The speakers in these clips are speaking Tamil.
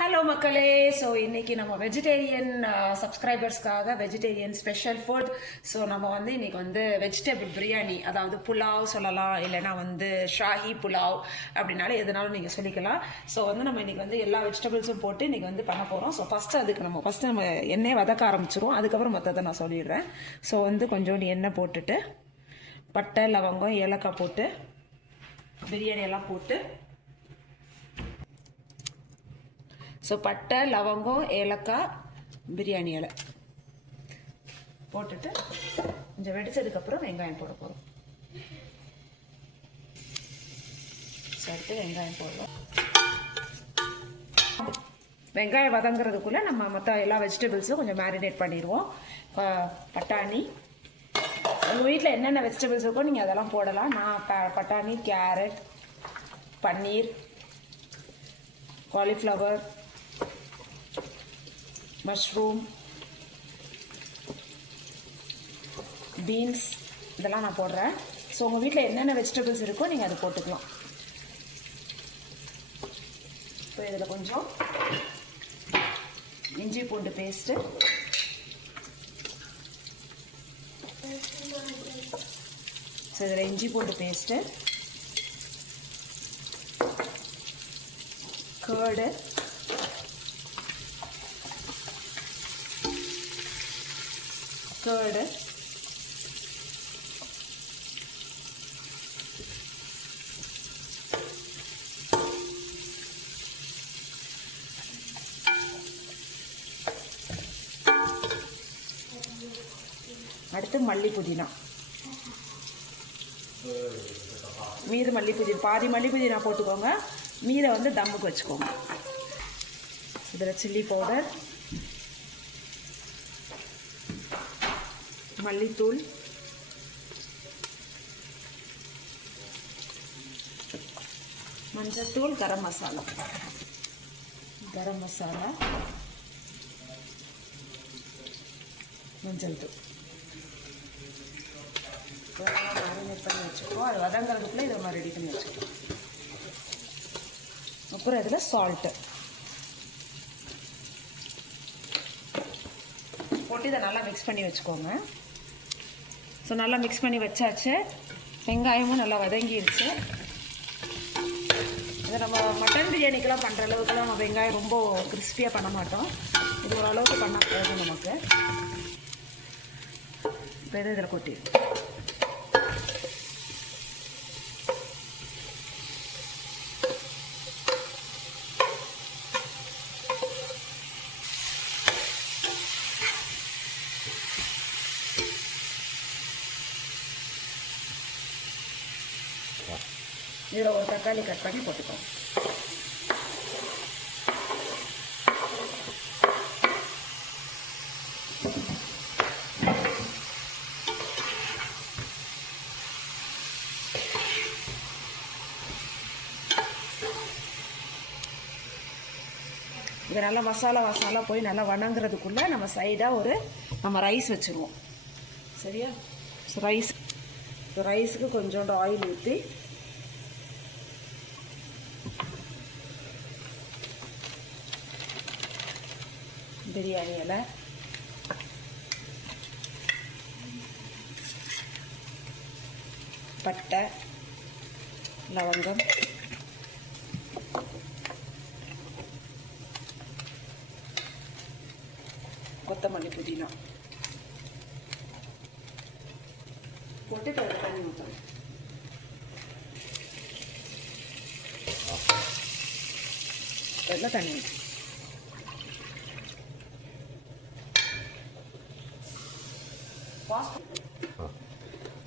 ஹலோ மக்களே. ஸோ இன்னைக்கு நம்ம வெஜிடேரியன் சப்ஸ்கிரைபர்ஸ்க்காக வெஜிடேரியன் ஸ்பெஷல் ஃபுட். ஸோ நம்ம இன்னைக்கு வெஜிடபிள் பிரியாணி, அதாவது புலாவ் சொல்லலாம், இல்லைனா ஷாஹி புலாவ் அப்படின்னாலும் எதுனாலும் நீங்கள் சொல்லிக்கலாம். ஸோ நம்ம இன்னைக்கு எல்லா வெஜிடபிள்ஸும் போட்டு இன்னைக்கு பண்ண போகிறோம். ஸோ அதுக்கு நம்ம எண்ணெய் வதக்க ஆரம்பிச்சிரும். அதுக்கப்புறம் மற்றதை நான் சொல்லிடுறேன். ஸோ கொஞ்சோண்டு எண்ணெய் போட்டுட்டு பட்டை லவங்கம் ஏலக்காய் போட்டு பிரியாணி எல்லாம் போட்டு, ஸோ பட்டை லவங்கம் ஏலக்காய் பிரியாணி இலை போட்டுட்டு கொஞ்சம் வெடிச்சதுக்கப்புறம் வெங்காயம் போட போகிறோம். ஸோ அடுத்து வெங்காயம் போடுறோம். வெங்காயம் வதங்குறதுக்குள்ளே நம்ம மற்ற எல்லா வெஜிடபிள்ஸும் கொஞ்சம் மேரினேட் பண்ணிடுவோம். பட்டாணி, உங்கள் வீட்டில் என்னென்ன வெஜிடபிள்ஸ் இருக்கோ நீங்கள் அதெல்லாம் போடலாம். நான் பட்டாணி, கேரட், பன்னீர், காலிஃப்ளவர், மஷ்ரூம், பீன்ஸ் இதெல்லாம் நான் போடுறேன். ஸோ உங்கள் வீட்டில் என்னென்ன வெஜிடபிள்ஸ் இருக்கோ நீங்கள் அதை போட்டுக்கலாம். ஸோ இதில் கொஞ்சம் இஞ்சி பூண்டு பேஸ்ட்டு, ஸோ இதில் இஞ்சி பூண்டு பேஸ்ட்டு, கர்டு, அடுத்து மல்லி புதினா, மீது மல்லி புதினா பாதி மல்லி புதினா போட்டுக்கோங்க, மீதை தம்முக்கு வச்சுக்கோங்க. இதில் சில்லி பவுடர், மல்லித்தூள், மஞ்சத்தூள், கரம் மசாலா, மஞ்சள் தூள் மேரினேட் பண்ணி வச்சுக்கோ. அது வதங்கிறதுக்குள்ளே இதை மாதிரி ரெடி பண்ணி வச்சுக்கோ. அப்புறம் இதில் சால்ட்டு போட்டு இதை நல்லா மிக்ஸ் பண்ணி வச்சுக்கோங்க. ஸோ நல்லா மிக்ஸ் பண்ணி வச்சாச்சு. வெங்காயமும் நல்லா வதங்கிடுச்சு. இதை நம்ம மட்டன் பிரியாணிக்கெல்லாம் பண்ணுற அளவுக்குலாம் நம்ம வெங்காயம் ரொம்ப கிறிஸ்பியாக பண்ண மாட்டோம். இது ஓரளவுக்கு பண்ணால் போதும் நமக்கு. இப்போ இதில் கொட்டிடும். இதில் ஒரு தக்காளி கட் பண்ணி போட்டுக்கோங்க. இது நல்லா மசாலா போய் நல்லா வணங்குறதுக்குள்ளே நம்ம சைடாக நம்ம ரைஸ் வச்சுருவோம். சரியா? ஸோ ரைஸுக்கு கொஞ்சோண்டு ஆயில் ஊற்றி பிரியாணி இலை, பட்டை லவங்கம், கொத்தமல்லி புதினா போட்டு தண்ணி ஊற்றணும். எல்லாம் தண்ணி ஊற்றி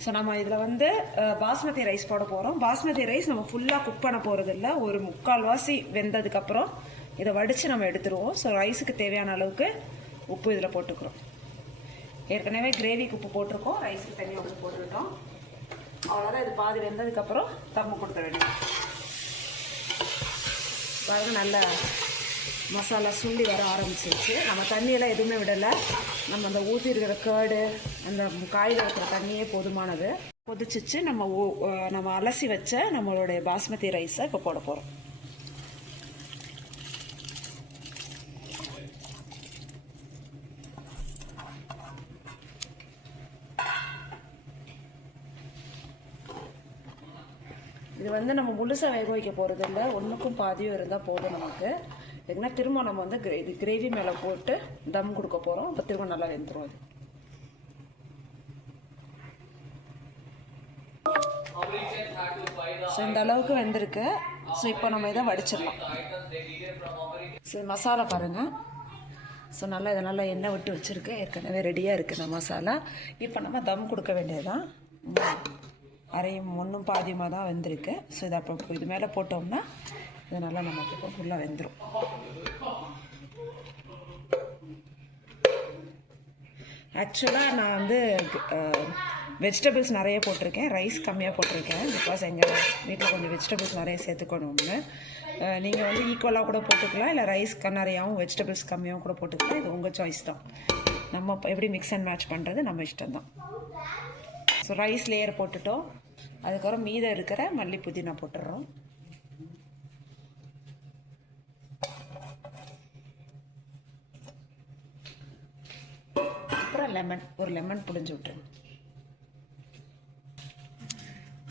ஸோ நம்ம இதில் பாஸ்மதி ரைஸ் போட போகிறோம். பாஸ்மதி ரைஸ் நம்ம ஃபுல்லாக குக் பண்ண போகிறதில்ல. ஒரு 3/4 வெந்ததுக்கப்புறம் இதை வடித்து நம்ம எடுத்துருவோம். ஸோ ரைஸுக்கு தேவையான அளவுக்கு உப்பு இதில் போட்டுக்கிறோம். ஏற்கனவே கிரேவிக்கு உப்பு போட்டிருக்கோம், ரைஸுக்கு தனியாக உப்பு போட்டுக்கிட்டோம். அவ்வளோதான். இது பாதி வெந்ததுக்கப்புறம் தம்மு கொடுத்த வேண்டியது. பாருங்க, நல்ல மசாலா சுண்டி வர ஆரம்பிச்சிருச்சு. நம்ம தண்ணியெல்லாம் எதுவுமே விடலை. நம்ம அந்த ஊற்றி இருக்கிற கேர்டு, அந்த காயில் இருக்கிற தண்ணியே போதுமானது. கொதிச்சிச்சு. நம்ம அலசி வச்ச நம்மளுடைய பாஸ்மதி ரைஸை இப்போ போட போகிறோம். வந்து நம்ம முழுசாக வேக வைக்க போகிறது இல்லை, ஒன்றுக்கும் பாதியும் இருந்தால் போதும் நமக்கு. எதுனா திரும்ப நம்ம வந்து இது கிரேவி மேலே போட்டு தம் கொடுக்க போகிறோம். அப்போ திரும்ப நல்லா வெந்துடும் அது. ஸோ இந்த அளவுக்கு வெந்திருக்கு. ஸோ இப்போ நம்ம இதை வடிச்சிடலாம். ஸோ மசாலா பாருங்கள். ஸோ நல்லா இதை நல்லா எண்ணெய் விட்டு வச்சுருக்கு. ஏற்கனவே ரெடியாக இருக்குது இந்த மசாலா. இப்போ நம்ம தம் கொடுக்க வேண்டியது தான். அரையும் ஒன்றும் பாதியமாக தான் வெந்திருக்கு. ஸோ இதை அப்போ இது மேலே போட்டோம்னா இது நல்லா நமக்கு இப்போ ஃபுல்லாக வெந்துடும். ஆக்சுவலாக நான் வந்து வெஜிடபிள்ஸ் நிறைய போட்டிருக்கேன், ரைஸ் கம்மியாக போட்டிருக்கேன். பிகாஸ் எங்கள் வீட்டில் கொஞ்சம் வெஜிடபிள்ஸ் நிறைய சேர்த்துக்கணும்னு. நீங்கள் வந்து ஈக்குவலாக கூட போட்டுக்கலாம், இல்லை ரைஸ் நிறையாவும் வெஜிடபிள்ஸ் கம்மியாகவும் கூட போட்டுக்கலாம். இது உங்கள் சாய்ஸ் தான். நம்ம எப்படி மிக்ஸ் அண்ட் மேட்ச் பண்ணுறது நம்ம இஷ்டம் தான். ஸோ ரைஸ் லேயர் போட்டுட்டோம். அதுக்கப்புறம் மீதம் இருக்கிற மல்லி புதினா போட்டுடுறோம். அப்புறம் லெமன், ஒரு லெமன் புழிஞ்சு விட்டுருங்க.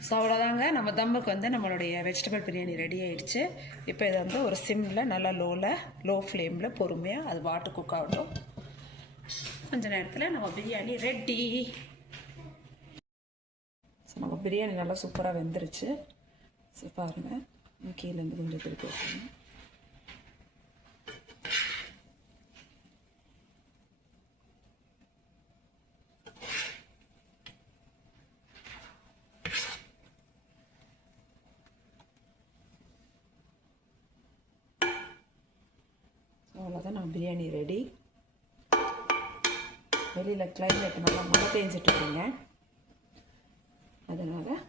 ஸோ அவ்வளோதாங்க, நம்ம தம்முக்கு வந்து நம்மளுடைய வெஜிடபிள் பிரியாணி ரெடி ஆகிடுச்சு. இப்போ இதை வந்து ஒரு சிம்மில் நல்லா லோ ஃப்ளேமில் பொறுமையாக அது வாட்டு குக் ஆகட்டும். கொஞ்ச நேரத்தில் நம்ம பிரியாணி ரெடி. ஸோ நம்ம பிரியாணி நல்லா சூப்பராக வெந்துருச்சு. ஸோ பாருங்கள், கீழேருந்து கொஞ்சம் திருப்பி வைக்கணும். அவ்வளோதான், நம்ம பிரியாணி ரெடி. வெளியில் கிளைமேட் நல்லா மழை பெஞ்சிட்ருக்குங்க, அதனால்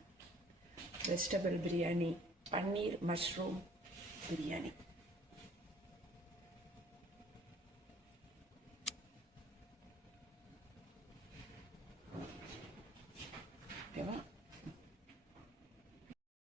வெஜிடபிள் பிரியாணி, பன்னீர் மஷ்ரூம் பிரியாணி.